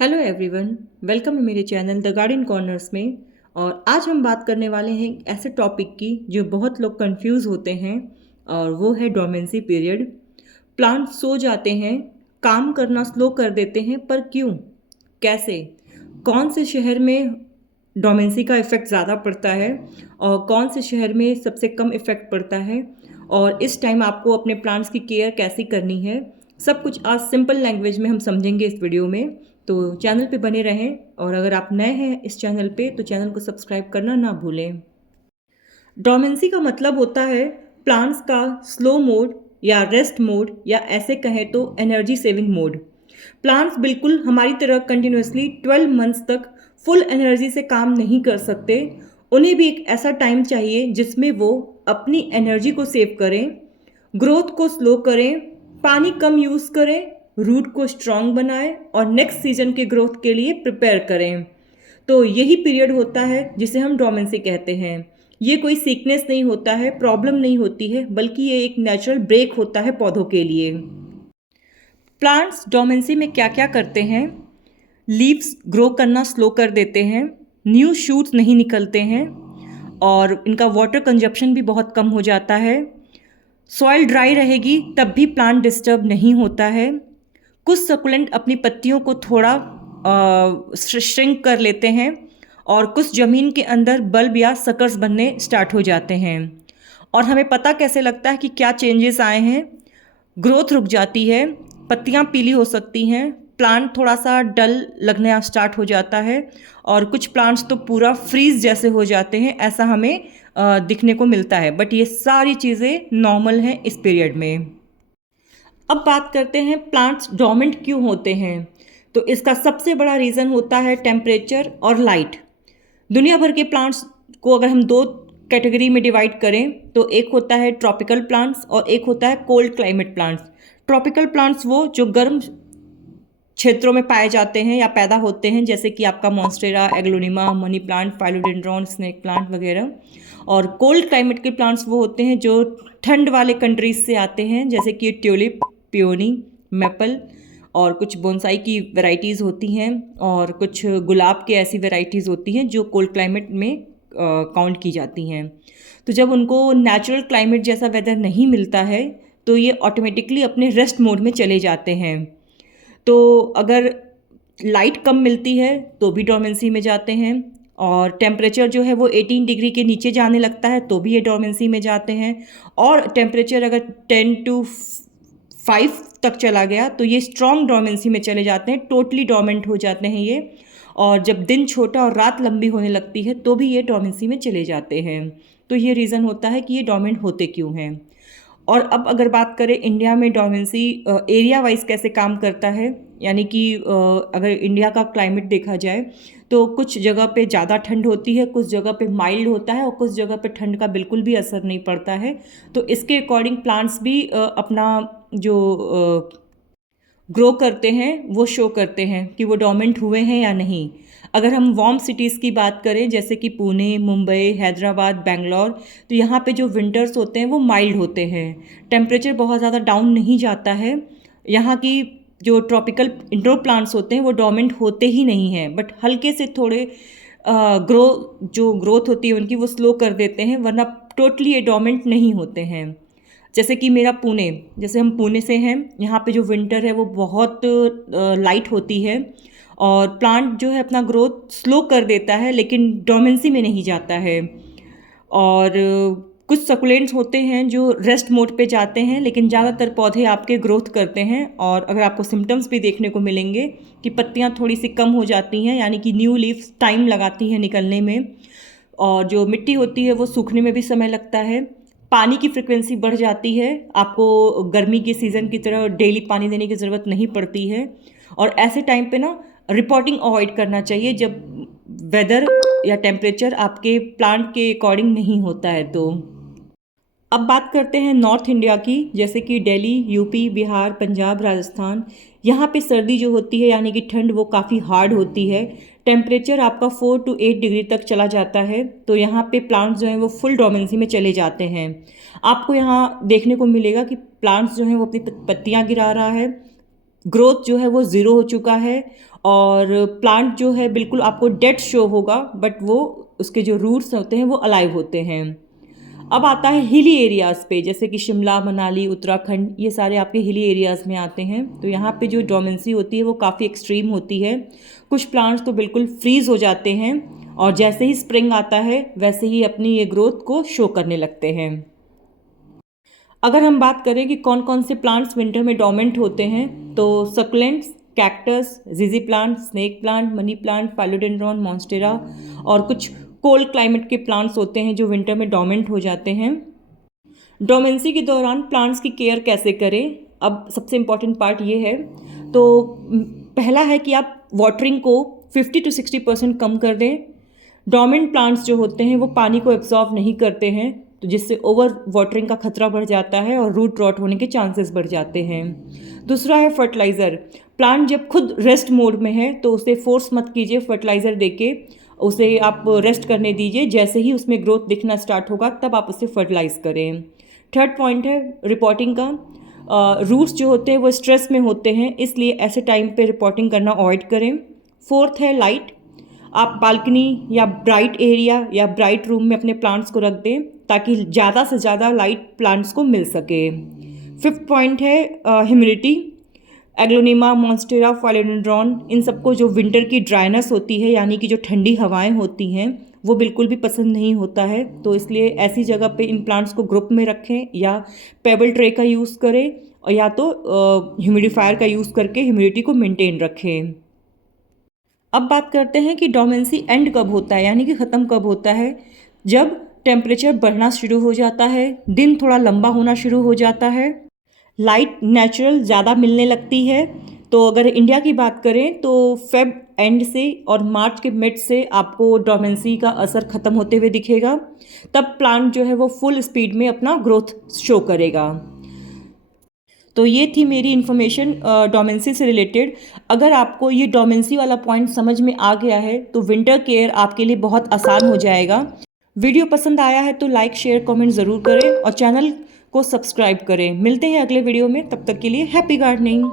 Hello everyone, welcome है मेरे channel the garden corners में। और आज हम बात करने वाले हैं एक ऐसे टॉपिक की जो बहुत लोग कंफ्यूज होते हैं, और वो है डोमेंसी पीरियड। प्लांट सो जाते हैं, काम करना स्लो कर देते हैं, पर क्यों, कैसे, कौन से शहर में डोमेंसी का इफ़ेक्ट ज़्यादा पड़ता है और कौन से शहर में सबसे कम इफ़ेक्ट पड़ता है, और इस टाइम आपको अपने प्लांट्स की केयर कैसी करनी है, सब कुछ आज सिंपल लैंग्वेज में हम समझेंगे इस वीडियो में। तो चैनल पे बने रहें, और अगर आप नए हैं इस चैनल पे तो चैनल को सब्सक्राइब करना ना भूलें। डोमेंसी का मतलब होता है प्लांट्स का स्लो मोड या रेस्ट मोड, या ऐसे कहें तो एनर्जी सेविंग मोड। प्लांट्स बिल्कुल हमारी तरह कंटिन्यूसली 12 मंथ्स तक फुल एनर्जी से काम नहीं कर सकते। उन्हें भी एक ऐसा टाइम चाहिए जिसमें वो अपनी एनर्जी को सेव करें, ग्रोथ को स्लो करें, पानी कम यूज़ करें, रूट को स्ट्रांग बनाएं और नेक्स्ट सीजन के ग्रोथ के लिए प्रिपेयर करें। तो यही पीरियड होता है जिसे हम डोमेंसी कहते हैं। ये कोई सीकनेस नहीं होता है, प्रॉब्लम नहीं होती है, बल्कि ये एक नेचुरल ब्रेक होता है पौधों के लिए। प्लांट्स डोमेंसी में क्या क्या करते हैं? लीव्स ग्रो करना स्लो कर देते हैं, न्यू शूट्स नहीं निकलते हैं, और इनका वाटर कंजप्शन भी बहुत कम हो जाता है। सॉइल ड्राई रहेगी तब भी प्लांट डिस्टर्ब नहीं होता है। कुछ सकुलेंट अपनी पत्तियों को थोड़ा श्रिंक कर लेते हैं, और कुछ ज़मीन के अंदर बल्ब या सकर्स बनने स्टार्ट हो जाते हैं। और हमें पता कैसे लगता है कि क्या चेंजेस आए हैं? ग्रोथ रुक जाती है, पत्तियां पीली हो सकती हैं, प्लांट थोड़ा सा डल लगना स्टार्ट हो जाता है, और कुछ प्लांट्स तो पूरा फ्रीज जैसे हो जाते हैं, ऐसा हमें दिखने को मिलता है। बट ये सारी चीज़ें नॉर्मल हैं इस पीरियड में। अब बात करते हैं प्लांट्स डोमेंट क्यों होते हैं। तो इसका सबसे बड़ा रीज़न होता है टेम्परेचर और लाइट। दुनिया भर के प्लांट्स को अगर हम दो कैटेगरी में डिवाइड करें तो एक होता है ट्रॉपिकल प्लांट्स और एक होता है cold climate plants. Tropical plants वो जो गर्म क्षेत्रों में पाए जाते हैं या पैदा होते हैं, जैसे कि आपका monstera, aglaonema, money plant, philodendron, snake plant वगैरह। और कोल्ड क्लाइमेट के प्लांट्स वो होते हैं जो ठंड वाले कंट्रीज से आते हैं, जैसे कि ट्यूलिप, पियोनी, मैपल, और कुछ बोनसाई की वैरायटीज़ होती हैं, और कुछ गुलाब के ऐसी वैरायटीज़ होती हैं जो कोल्ड क्लाइमेट में काउंट की जाती हैं। तो जब उनको नेचुरल क्लाइमेट जैसा वेदर नहीं मिलता है तो ये ऑटोमेटिकली अपने रेस्ट मोड में चले जाते हैं। तो अगर लाइट कम मिलती है तो भी डोमेंसी में जाते हैं, और टेम्परेचर जो है वो 18 डिग्री के नीचे जाने लगता है तो भी ये डोमेंसी में जाते हैं। और टेम्परेचर अगर 10 to 5 तक चला गया तो ये स्ट्रॉन्ग डोमेंसी में चले जाते हैं, टोटली डोमेंट हो जाते हैं ये। और जब दिन छोटा और रात लंबी होने लगती है तो भी ये डोमेंसी में चले जाते हैं। तो ये रीज़न होता है कि ये डोमेंट होते क्यों हैं। और अब अगर बात करें इंडिया में डोमेंसी एरिया वाइज कैसे काम करता है, यानी कि अगर इंडिया का क्लाइमेट देखा जाए तो कुछ जगह पे ज़्यादा ठंड होती है, कुछ जगह पे माइल्ड होता है, और कुछ जगह पे ठंड का बिल्कुल भी असर नहीं पड़ता है। तो इसके अकॉर्डिंग प्लांट्स भी अपना जो ग्रो करते हैं वो शो करते हैं कि वो डोमेंट हुए हैं या नहीं। अगर हम वार्म सिटीज़ की बात करें जैसे कि पुणे, मुंबई, हैदराबाद, बेंगलोर, तो यहाँ पे जो विंटर्स होते हैं वो माइल्ड होते हैं, टेम्परेचर बहुत ज़्यादा डाउन नहीं जाता है। यहाँ की जो ट्रॉपिकल इंडोर प्लांट्स होते हैं वो डोमेंट होते ही नहीं हैं, बट हल्के से थोड़े जो ग्रोथ होती है उनकी वो स्लो कर देते हैं, वरना टोटली ये डोमेंट नहीं होते हैं। जैसे कि मेरा पुणे, जैसे हम पुणे से हैं, यहाँ पे जो विंटर है वो बहुत लाइट होती है, और प्लांट जो है अपना ग्रोथ स्लो कर देता है लेकिन डोमेंसी में नहीं जाता है। और कुछ सकुलेंट्स होते हैं जो रेस्ट मोड पे जाते हैं, लेकिन ज़्यादातर पौधे आपके ग्रोथ करते हैं। और अगर आपको सिम्टम्स भी देखने को मिलेंगे कि पत्तियाँ थोड़ी सी कम हो जाती हैं, यानी कि न्यू लीव्स टाइम लगाती हैं निकलने में, और जो मिट्टी होती है वो सूखने में भी समय लगता है, पानी की फ्रिक्वेंसी बढ़ जाती है, आपको गर्मी के सीज़न की तरह डेली पानी देने की ज़रूरत नहीं पड़ती है। और ऐसे टाइम पे ना रिपोर्टिंग अवॉइड करना चाहिए जब वेदर या टेम्परेचर आपके प्लांट के अकॉर्डिंग नहीं होता है। तो अब बात करते हैं नॉर्थ इंडिया की, जैसे कि दिल्ली, यूपी, बिहार, पंजाब, राजस्थान। यहाँ पे सर्दी जो होती है यानी कि ठंड वो काफ़ी हार्ड होती है, टेम्परेचर आपका 4 to 8 डिग्री तक चला जाता है। तो यहाँ पे प्लांट्स जो हैं वो फुल डोमेंसी में चले जाते हैं। आपको यहाँ देखने को मिलेगा कि प्लांट्स जो हैं वो अपनी पत्तियाँ गिरा रहा है, ग्रोथ जो है वो ज़ीरो हो चुका है और प्लांट जो है बिल्कुल आपको डेड शो होगा, बट वो उसके जो रूट्स होते हैं वो अलाइव होते हैं। अब आता है हिली एरियाज़ पे, जैसे कि शिमला, मनाली, उत्तराखंड, ये सारे आपके हिली एरियाज़ में आते हैं। तो यहाँ पे जो डोमेंसी होती है वो काफ़ी एक्सट्रीम होती है। कुछ प्लांट्स तो बिल्कुल फ्रीज़ हो जाते हैं और जैसे ही स्प्रिंग आता है वैसे ही अपनी ये ग्रोथ को शो करने लगते हैं। अगर हम बात करें कि कौन कौन से प्लांट्स विंटर में डोमेंट होते हैं, तो सकुलेंट्स, कैक्टस, जीजी plant, snake plant, money plant, philodendron, monstera और कुछ कोल्ड क्लाइमेट के प्लांट्स होते हैं जो विंटर में डोमेंट हो जाते हैं। डोमेंसी के दौरान प्लांट्स की केयर कैसे करें, अब सबसे इम्पॉर्टेंट पार्ट ये है। तो पहला है कि आप वाटरिंग को 50 to 60% कम कर दें। डोमेंट प्लांट्स जो होते हैं वो पानी को एब्जॉर्ब नहीं करते हैं, तो जिससे ओवर वाटरिंग का खतरा बढ़ जाता है और रूट रॉट होने के चांसेस बढ़ जाते हैं। दूसरा है फर्टिलाइज़र। प्लांट जब खुद रेस्ट मोड में है तो उसे फोर्स मत कीजिए फर्टिलाइज़र देके, उसे आप रेस्ट करने दीजिए। जैसे ही उसमें ग्रोथ दिखना स्टार्ट होगा तब आप उसे फर्टिलाइज़ करें। थर्ड पॉइंट है रिपोर्टिंग का। रूट्स जो होते हैं वो स्ट्रेस में होते हैं, इसलिए ऐसे टाइम पे रिपोर्टिंग करना अवॉइड करें। फोर्थ है लाइट। आप बालकनी या ब्राइट एरिया या ब्राइट रूम में अपने प्लांट्स को रख दें ताकि ज़्यादा से ज़्यादा लाइट प्लांट्स को मिल सके। फिफ्थ पॉइंट है ह्यूमिडिटी। एग्लोनिमा, मॉन्स्टेरा, फाइलोडेंड्रॉन, इन सबको जो विंटर की ड्राइनेस होती है यानी कि जो ठंडी हवाएं होती हैं वो बिल्कुल भी पसंद नहीं होता है। तो इसलिए ऐसी जगह पे इन प्लांट्स को ग्रुप में रखें या पेबल ट्रे का यूज़ करें और या तो ह्यूमिडिफायर का यूज़ करके ह्यूमिडिटी को मेंटेन रखें। अब बात करते हैं कि डोमेंसी एंड कब होता है, यानी कि ख़त्म कब होता है। जब टेम्परेचर बढ़ना शुरू हो जाता है, दिन थोड़ा लंबा होना शुरू हो जाता है, लाइट नेचुरल ज़्यादा मिलने लगती है। तो अगर इंडिया की बात करें तो फेब एंड से और मार्च के मिड से आपको डोमेंसी का असर ख़त्म होते हुए दिखेगा। तब प्लांट जो है वो फुल स्पीड में अपना ग्रोथ शो करेगा। तो ये थी मेरी इन्फॉर्मेशन डोमेंसी से रिलेटेड। अगर आपको ये डोमेंसी वाला पॉइंट समझ में आ गया है तो विंटर केयर आपके लिए बहुत आसान हो जाएगा। वीडियो पसंद आया है तो लाइक, शेयर, कमेंट ज़रूर करें और चैनल को सब्सक्राइब करें। मिलते हैं अगले वीडियो में, तब तक के लिए हैप्पी गार्डनिंग।